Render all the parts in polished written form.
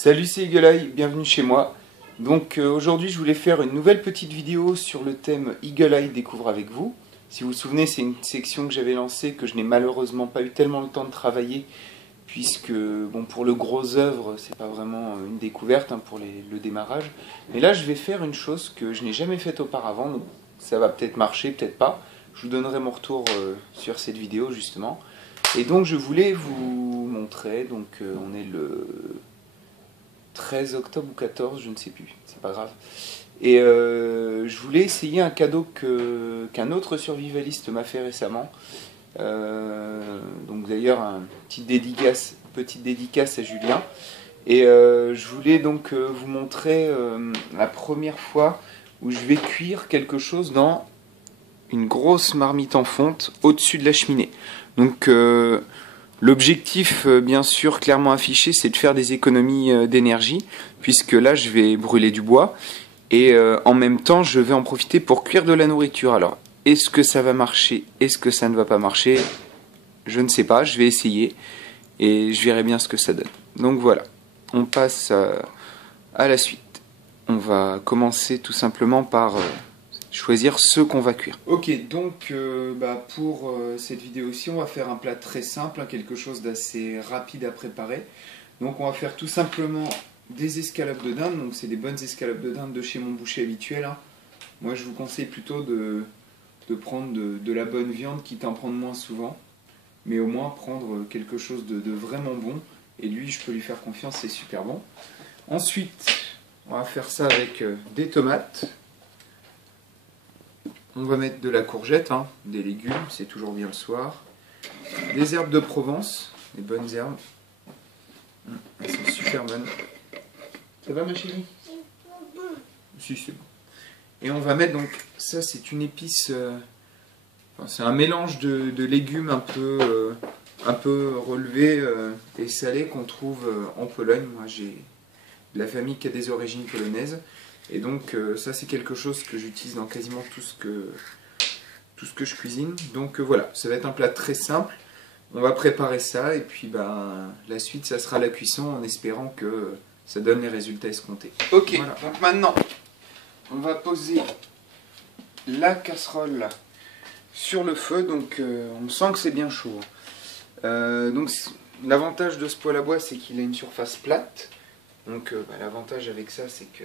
Salut, c'est Eagle Eye, bienvenue chez moi. Donc aujourd'hui je voulais faire une nouvelle petite vidéo sur le thème Eagle Eye découvre avec vous. Si vous vous souvenez, c'est une section que j'avais lancée, que je n'ai malheureusement pas eu tellement le temps de travailler, puisque bon, pour le gros œuvre c'est pas vraiment une découverte pour le démarrage. Mais là je vais faire une chose que je n'ai jamais faite auparavant, donc ça va peut-être marcher, peut-être pas. Je vous donnerai mon retour sur cette vidéo justement. Et donc je voulais vous montrer, donc on est le 13 octobre ou 14, je ne sais plus, c'est pas grave. Et je voulais essayer un cadeau qu'un autre survivaliste m'a fait récemment. Donc d'ailleurs, petite dédicace à Julien. Et je voulais donc vous montrer la première fois où je vais cuire quelque chose dans une grosse marmite en fonte au-dessus de la cheminée. Donc l'objectif, bien sûr, clairement affiché, c'est de faire des économies d'énergie, puisque là, je vais brûler du bois, et en même temps, je vais en profiter pour cuire de la nourriture. Alors, est-ce que ça va marcher? Est-ce que ça ne va pas marcher? Je ne sais pas, je vais essayer, et je verrai bien ce que ça donne. Donc voilà, on passe à la suite. On va commencer tout simplement par choisir ce qu'on va cuire. Ok, donc pour cette vidéo-ci, on va faire un plat très simple, quelque chose d'assez rapide à préparer. Donc on va faire tout simplement des escalopes de dinde, donc c'est des bonnes escalopes de dinde de chez mon boucher habituel. Moi je vous conseille plutôt de prendre de la bonne viande, quitte à en prendre moins souvent, mais au moins prendre quelque chose de vraiment bon, et lui je peux lui faire confiance, c'est super bon. Ensuite, on va faire ça avec des tomates. On va mettre de la courgette, des légumes, c'est toujours bien le soir. Des herbes de Provence, des bonnes herbes. Elles sont super bonnes. Ça va ma chérie? Si, c'est bon. Et on va mettre donc, ça c'est une épice, c'est un mélange de légumes un peu relevés et salés qu'on trouve en Pologne. Moi j'ai de la famille qui a des origines polonaises. Et donc ça c'est quelque chose que j'utilise dans quasiment tout ce que je cuisine. Donc voilà, ça va être un plat très simple. On va préparer ça et puis la suite ça sera la cuisson en espérant que ça donne les résultats escomptés. Ok, voilà. Donc maintenant on va poser la casserole sur le feu. Donc on sent que c'est bien chaud. Donc l'avantage de ce poêle à bois c'est qu'il a une surface plate. Donc l'avantage avec ça c'est que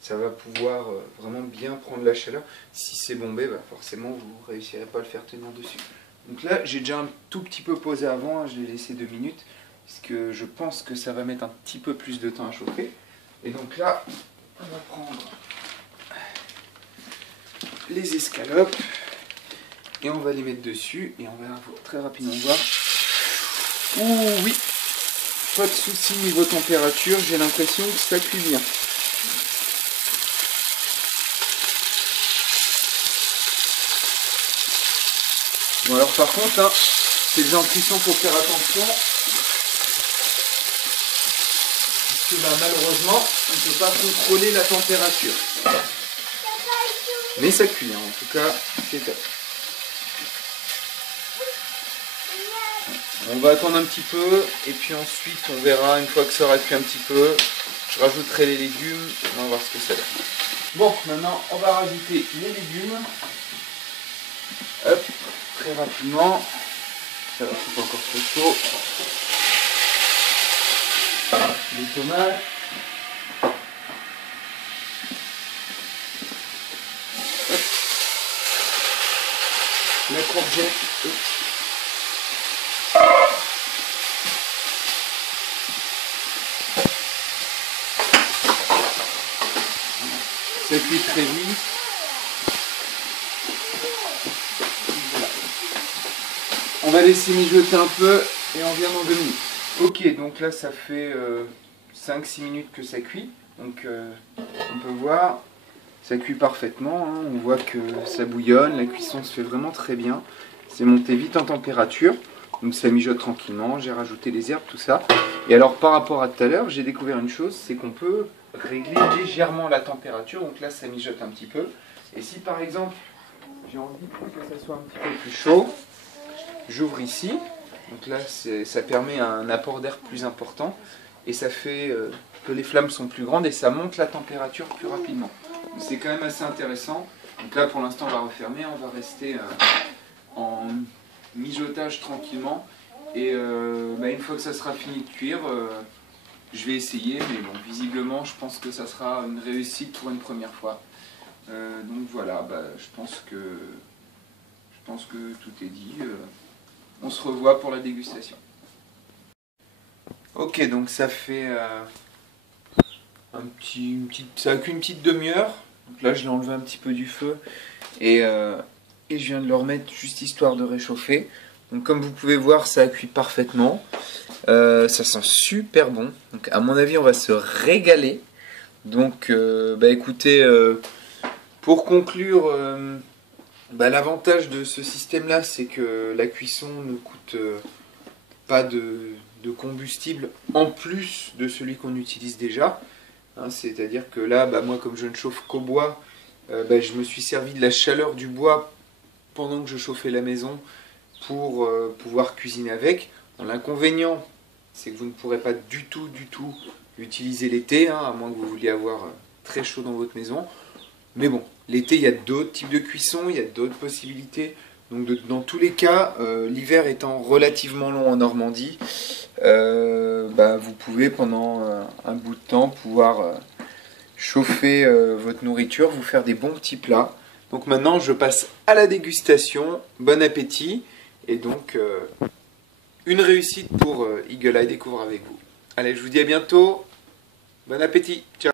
ça va pouvoir vraiment bien prendre la chaleur. Si c'est bombé, forcément vous ne réussirez pas à le faire tenir dessus. Donc là j'ai déjà un tout petit peu posé avant, je l'ai laissé 2 minutes, parce que je pense que ça va mettre un petit peu plus de temps à chauffer. Et donc là, on va prendre les escalopes, et on va les mettre dessus, et on va très rapidement voir. Ouh oui, pas de souci niveau température, j'ai l'impression que ça cuit bien. Bon alors par contre, c'est déjà en cuisson, faut faire attention. Parce que malheureusement, on ne peut pas contrôler la température. Mais ça cuit, en tout cas, c'est top. On va attendre un petit peu, et puis ensuite on verra, une fois que ça aura cuit un petit peu, je rajouterai les légumes, on va voir ce que ça donne. Bon, maintenant on va rajouter les légumes. Hop, très rapidement. Ça va, c'est pas encore trop chaud. Les tomates. Hop. La courgette. Hop. Ça cuit très vite. On va laisser mijoter un peu et on revient dans 2 minutes. Ok, donc là ça fait 5-6 minutes que ça cuit. Donc on peut voir, ça cuit parfaitement. On voit que ça bouillonne, la cuisson se fait vraiment très bien. C'est monté vite en température. Donc ça mijote tranquillement, j'ai rajouté les herbes, tout ça. Et alors par rapport à tout à l'heure, j'ai découvert une chose, c'est qu'on peut régler légèrement la température. Donc là ça mijote un petit peu. Et si par exemple, j'ai envie que ça soit un petit peu plus chaud, j'ouvre ici, donc là ça permet un apport d'air plus important, et ça fait que les flammes sont plus grandes et ça monte la température plus rapidement. C'est quand même assez intéressant. Donc là pour l'instant on va refermer, on va rester en mijotage tranquillement et une fois que ça sera fini de cuire, je vais essayer, mais bon, visiblement je pense que ça sera une réussite pour une première fois. Donc voilà, je pense que tout est dit. On se revoit pour la dégustation. Ok, donc ça fait ça a qu'une petite demi-heure. Donc là, je l'ai enlevé un petit peu du feu et je viens de le remettre juste histoire de réchauffer. Donc comme vous pouvez voir, ça a cuit parfaitement. Ça sent super bon. Donc à mon avis, on va se régaler. Donc écoutez, pour conclure, l'avantage de ce système-là, c'est que la cuisson ne coûte pas de combustible en plus de celui qu'on utilise déjà. Hein, c'est-à-dire que là, moi comme je ne chauffe qu'au bois, je me suis servi de la chaleur du bois pendant que je chauffais la maison pour pouvoir cuisiner avec. Bon, l'inconvénient, c'est que vous ne pourrez pas du tout l'utiliser l'été, hein, à moins que vous vouliez avoir très chaud dans votre maison. Mais bon, l'été, il y a d'autres types de cuisson, il y a d'autres possibilités. Donc dans tous les cas, l'hiver étant relativement long en Normandie, vous pouvez pendant un bout de temps pouvoir chauffer votre nourriture, vous faire des bons petits plats. Donc maintenant, je passe à la dégustation. Bon appétit. Et donc, une réussite pour Eagle Eye Découvre avec vous. Allez, je vous dis à bientôt. Bon appétit. Ciao.